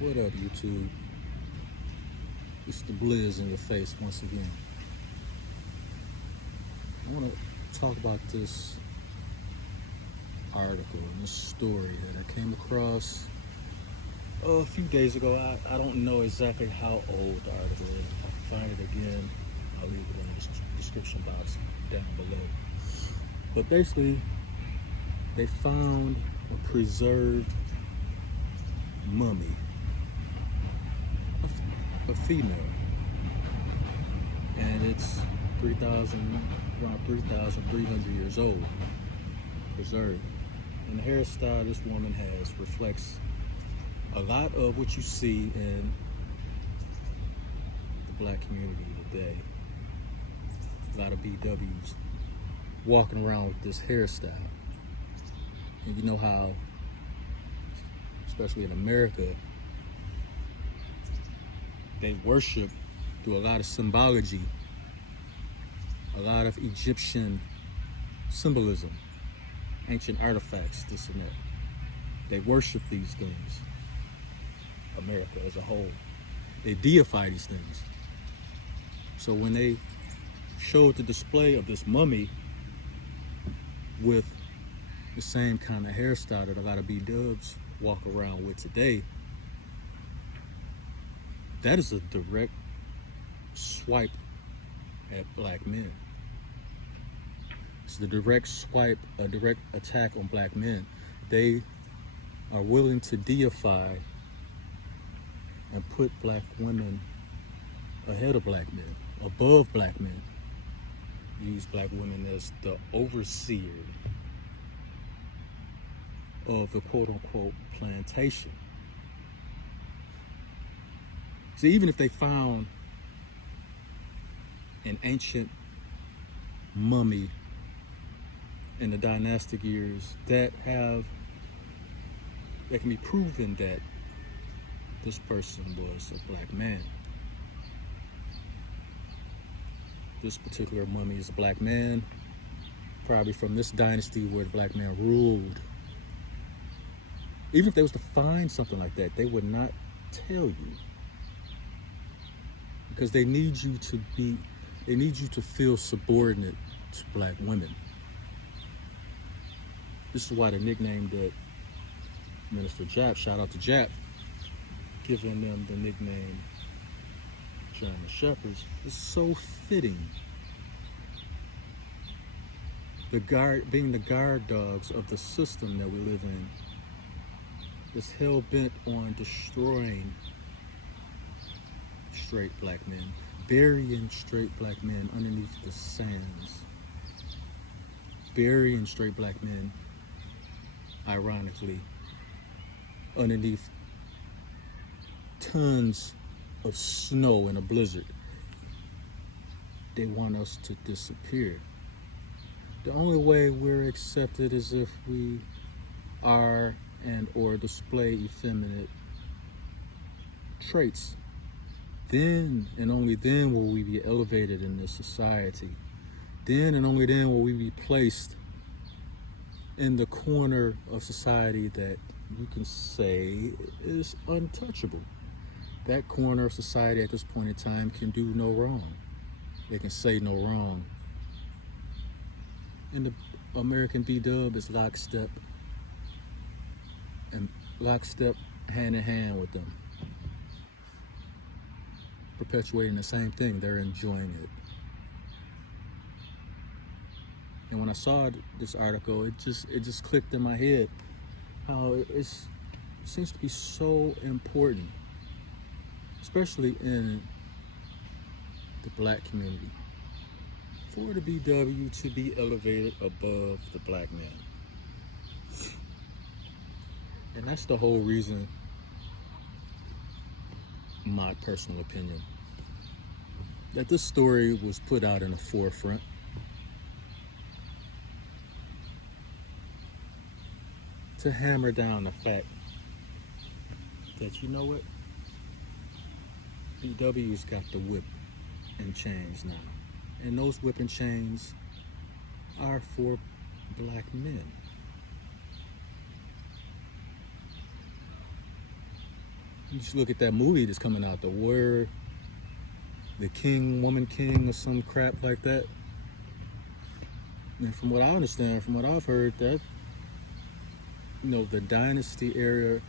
What up, YouTube? It's the Blizz in your face once again. I want to talk about this article and this story that I came across a few days ago. I don't know exactly how old the article is. If I can find it again, I'll leave it in the description box down below. But basically, they found a preserved mummy, a female, and it's around 3,300 years old, preserved. And the hairstyle this woman has reflects a lot of what you see in the black community today. A lot of BWs walking around with this hairstyle. And you know how, especially in America, they worship through a lot of symbology, a lot of Egyptian symbolism, ancient artifacts, this and that. They worship these things. America as a whole. They deify these things. So when they showed the display of this mummy with the same kind of hairstyle that a lot of B-dubs walk around with today, that is a direct swipe at black men. It's the direct swipe, a direct attack on black men. They are willing to deify and put black women ahead of black men, above black men. Use black women as the overseer of the quote-unquote plantation. See, even if they found an ancient mummy in the dynastic years that can be proven that this person was a black man. This particular mummy is a black man, probably from this dynasty where the black man ruled. Even if they was to find something like that, they would not tell you, because they need you to feel subordinate to black women. This is why the nickname that Minister Jap, shout out to Jap, giving them the nickname German Shepherds, is so fitting. Being the guard dogs of the system that we live in, is hell-bent on destroying straight black men, burying straight black men underneath the sands, burying straight black men, ironically, underneath tons of snow in a blizzard. They want us to disappear. The only way we're accepted is if we are or display effeminate traits. Then and only then will we be elevated in this society. Then and only then will we be placed in the corner of society that you can say is untouchable. That corner of society at this point in time can do no wrong. They can say no wrong. And the American B-dub is lockstep hand in hand with them, perpetuating the same thing. They're enjoying it. And when I saw this article, it just clicked in my head how it seems to be so important, especially in the black community, for the BW to be elevated above the black man. And that's the whole reason, my personal opinion, that this story was put out in the forefront. To hammer down the fact that, you know what, BW's got the whip and chains now. And those whip and chains are for black men. You just look at that movie that's coming out, the Warrior, the King, Woman King, or some crap like that. And from what I understand, from what I've heard, that, you know, the dynasty era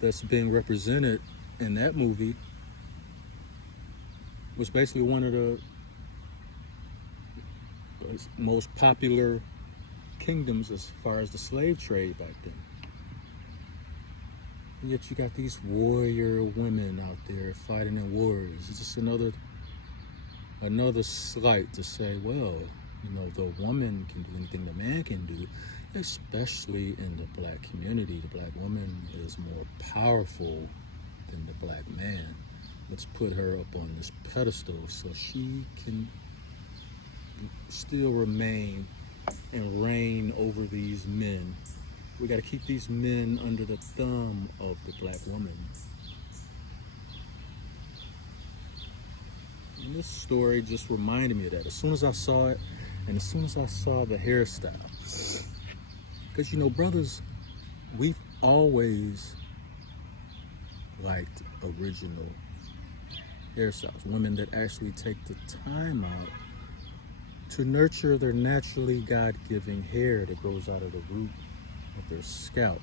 that's being represented in that movie was basically one of the most popular kingdoms as far as the slave trade back then. And yet you got these warrior women out there fighting in wars. It's just another slight to say, well, you know, the woman can do anything the man can do, especially in the black community. The black woman is more powerful than the black man. Let's put her up on this pedestal so she can still remain and reign over these men. We got to keep these men under the thumb of the black woman. And this story just reminded me of that. As soon as I saw it, and as soon as I saw the hairstyle, because, you know, brothers, we've always liked original hairstyles. Women that actually take the time out to nurture their naturally God-given hair that grows out of the root of their scalp.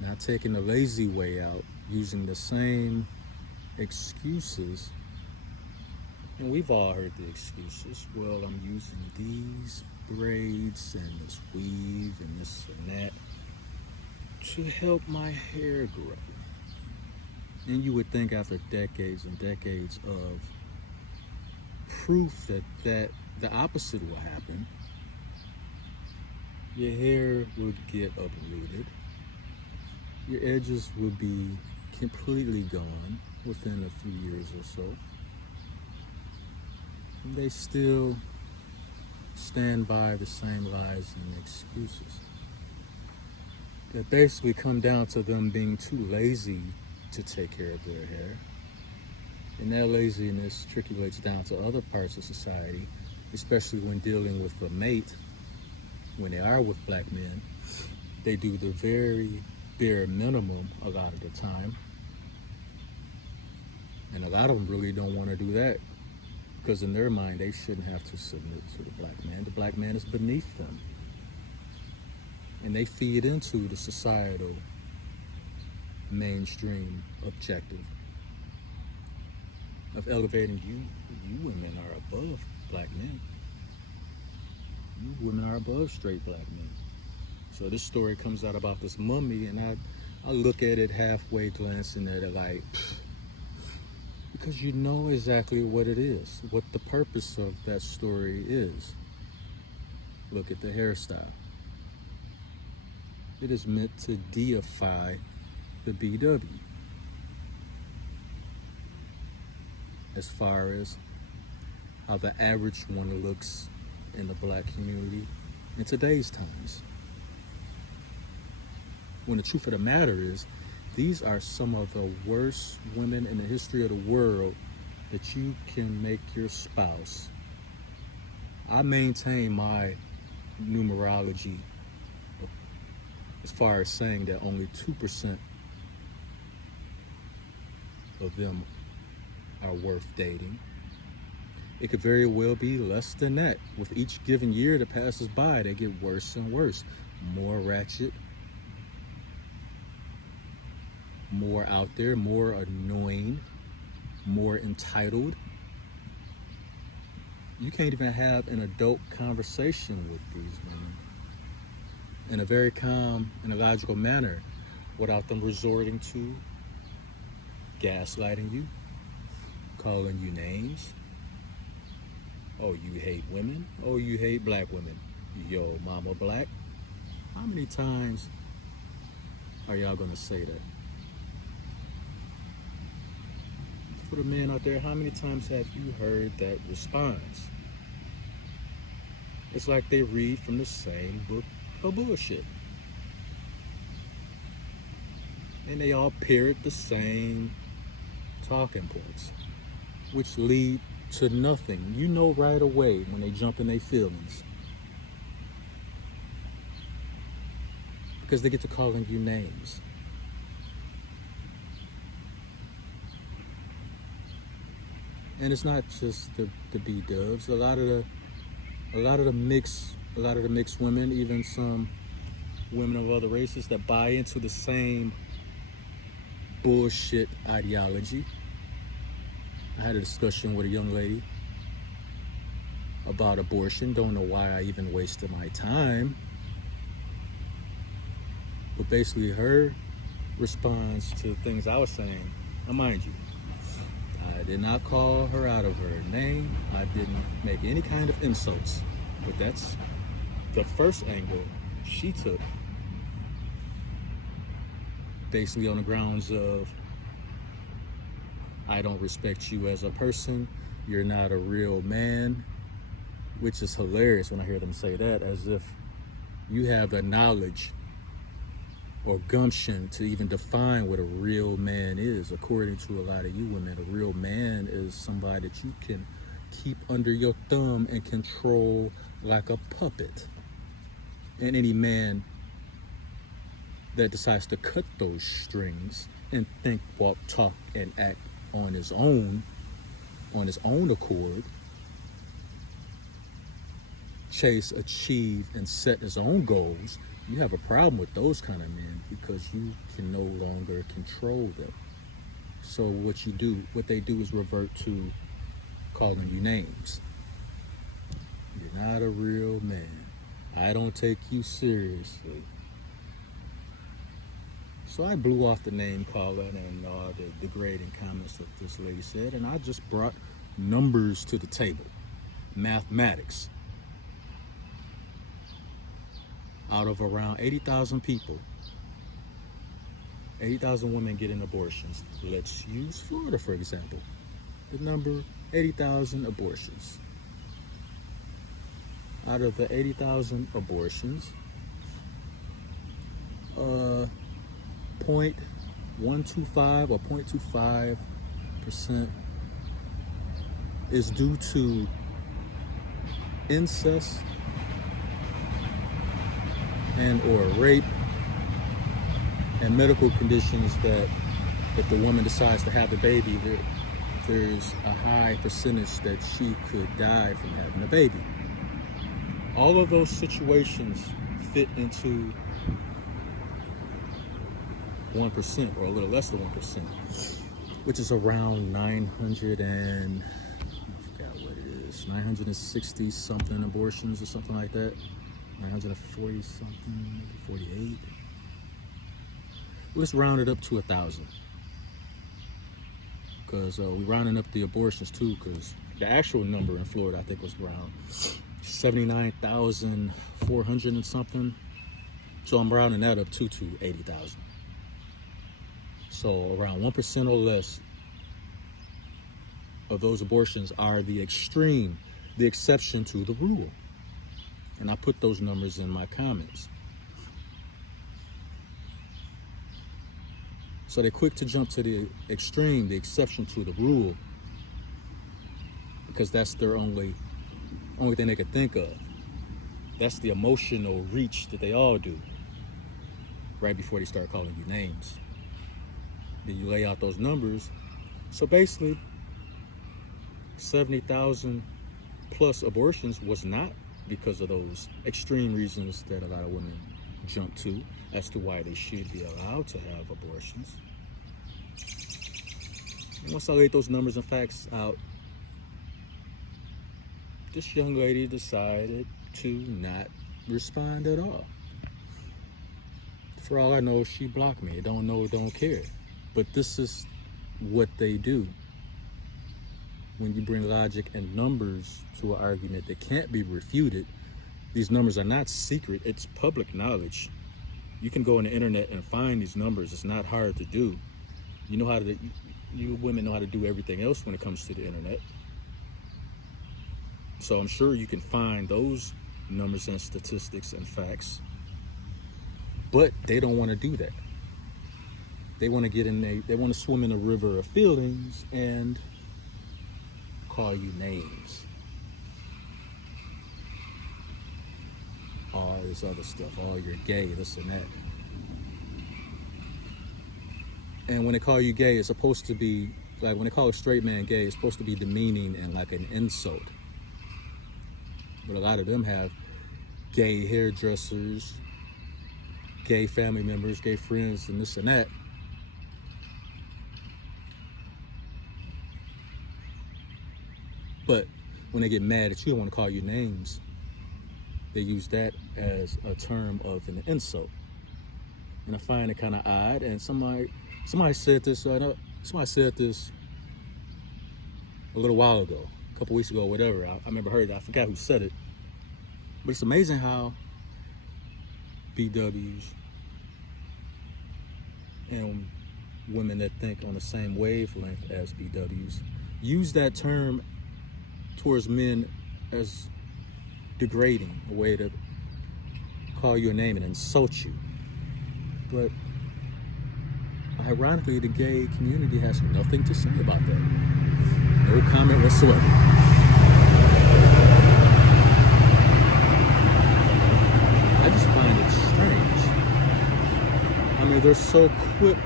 Not taking the lazy way out, using the same excuses. And we've all heard the excuses. Well, I'm using these braids and this weave and this and that to help my hair grow. And you would think after decades and decades of proof that the opposite will happen, your hair would get uprooted, your edges would be completely gone within a few years or so. And they still stand by the same lies and excuses that basically come down to them being too lazy to take care of their hair. And that laziness trickulates down to other parts of society, especially when dealing with a mate. When they are with black men, they do the very bare minimum a lot of the time. And a lot of them really don't want to do that because in their mind, they shouldn't have to submit to the black man. The black man is beneath them. And they feed into the societal mainstream objective of elevating you. You women are above black men. You women are above straight black men. So this story comes out about this mummy, and I look at it halfway, glancing at it like, because you know exactly what it is, what the purpose of that story is. Look at the hairstyle. It is meant to deify the BW. As far as how the average one looks in the black community in today's times. When the truth of the matter is, these are some of the worst women in the history of the world that you can make your spouse. I maintain my numerology as far as saying that only 2% of them are worth dating. It could very well be less than that. With each given year that passes by, they get worse and worse. More ratchet, more out there, more annoying, more entitled. You can't even have an adult conversation with these women in a very calm and a logical manner without them resorting to gaslighting you, calling you names. Oh, you hate women? Oh, you hate black women? Yo, mama black? How many times are y'all gonna say that? For the men out there, how many times have you heard that response? It's like they read from the same book of bullshit. And they all parrot the same talking points, which lead to nothing. You know right away when they jump in their feelings, because they get to calling you names. And it's not just the B dubs. A lot of the mixed women, even some women of other races that buy into the same bullshit ideology. I had a discussion with a young lady about abortion. Don't know why I even wasted my time. But basically her response to things I was saying, now mind you, I did not call her out of her name. I didn't make any kind of insults. But that's the first angle she took. Basically on the grounds of, I don't respect you as a person. You're not a real man. Which is hilarious when I hear them say that, as if you have the knowledge or gumption to even define what a real man is. According to a lot of you women, a real man is somebody that you can keep under your thumb and control like a puppet. And any man that decides to cut those strings and think, walk, talk, and act on his own accord, chase, achieve, and set his own goals, you have a problem with those kind of men because you can no longer control them. So what they do is revert to calling you names. You're not a real man. I don't take you seriously. So I blew off the name calling and the degrading comments that this lady said, and I just brought numbers to the table, mathematics. Out of around 80,000 people, 80,000 women getting abortions. Let's use Florida, for example. The number, 80,000 abortions. Out of the 80,000 abortions, 0.125 or 0.25% is due to incest and or rape and medical conditions that if the woman decides to have the baby, there's a high percentage that she could die from having a baby. All of those situations fit into 1% or a little less than 1%, which is around 960 something abortions or something like that. 940 something, maybe 48. Let's round it up to 1,000. Because we're rounding up the abortions too, because the actual number in Florida, I think, was around 79,400 and something. So I'm rounding that up to 80,000. So around 1% or less of those abortions are the extreme, the exception to the rule. And I put those numbers in my comments. So they're quick to jump to the extreme, the exception to the rule, because that's their only thing they could think of. That's the emotional reach that they all do right before they start calling you names. Then you lay out those numbers. So basically, 70,000 plus abortions was not because of those extreme reasons that a lot of women jump to as to why they should be allowed to have abortions. And once I laid those numbers and facts out, this young lady decided to not respond at all. For all I know, she blocked me. Don't know, don't care. But this is what they do. When you bring logic and numbers to an argument that can't be refuted, these numbers are not secret, it's public knowledge. You can go on the internet and find these numbers. It's not hard to do. You women know how to do everything else when it comes to the internet. So I'm sure you can find those numbers and statistics and facts. But they don't want to do that. They want to they want to swim in a river of feelings and call you names. All this other stuff, oh, you're gay, this and that. And when they call you gay, it's supposed to be like when they call a straight man gay, it's supposed to be demeaning and like an insult. But a lot of them have gay hairdressers, gay family members, gay friends, and this and that. But when they get mad at you and want to call you names, they use that as a term of an insult. And I find it kind of odd. And somebody said this. Somebody said this a little while ago, a couple weeks ago, whatever. I remember heard it. I forgot who said it. But it's amazing how BWs and women that think on the same wavelength as BWs use that term towards men as degrading, a way to call you a name and insult you. But ironically, the gay community has nothing to say about that. No comment whatsoever. I just find it strange. I mean, they're so quick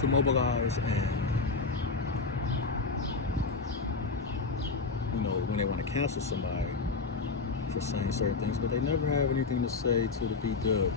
to mobilize and, you know, when they want to cancel somebody for saying certain things, but they never have anything to say to the B-dub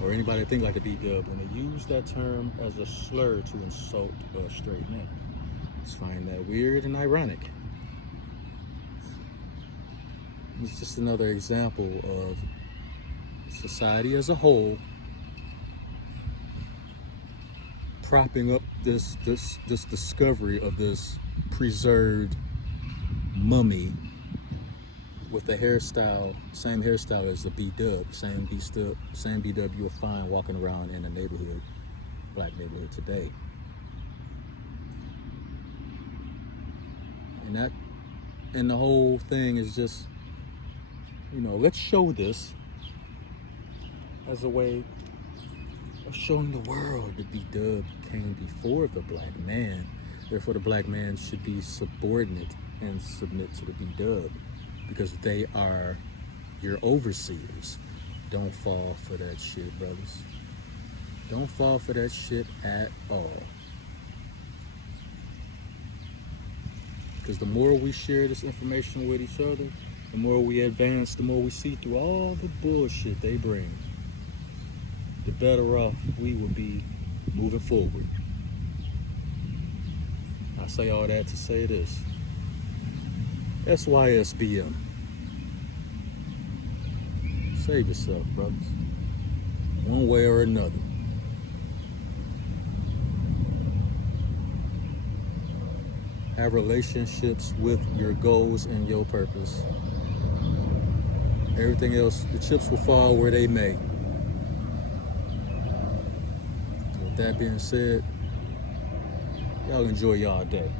or anybody that think like a B-dub when they use that term as a slur to insult a straight man. I just find that weird and ironic. It's just another example of society as a whole propping up this discovery of this preserved mummy with the hairstyle, same hairstyle as the B-dub, same B-dub you'll find walking around in a neighborhood, black neighborhood today. And the whole thing is just, you know, let's show this as a way of showing the world the B-dub came before the black man. Therefore, the black man should be subordinate and submit to the B-dub because they are your overseers. Don't fall for that shit, brothers. Don't fall for that shit at all. Because the more we share this information with each other, the more we advance, the more we see through all the bullshit they bring, the better off we will be moving forward. I say all that to say this. SYSBM. Save yourself, brothers. One way or another. Have relationships with your goals and your purpose. Everything else, the chips will fall where they may. With that being said, y'all enjoy y'all day.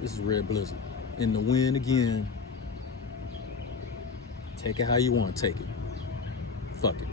This is Red Blizzard. In the wind again. Take it how you want to take it. Fuck it.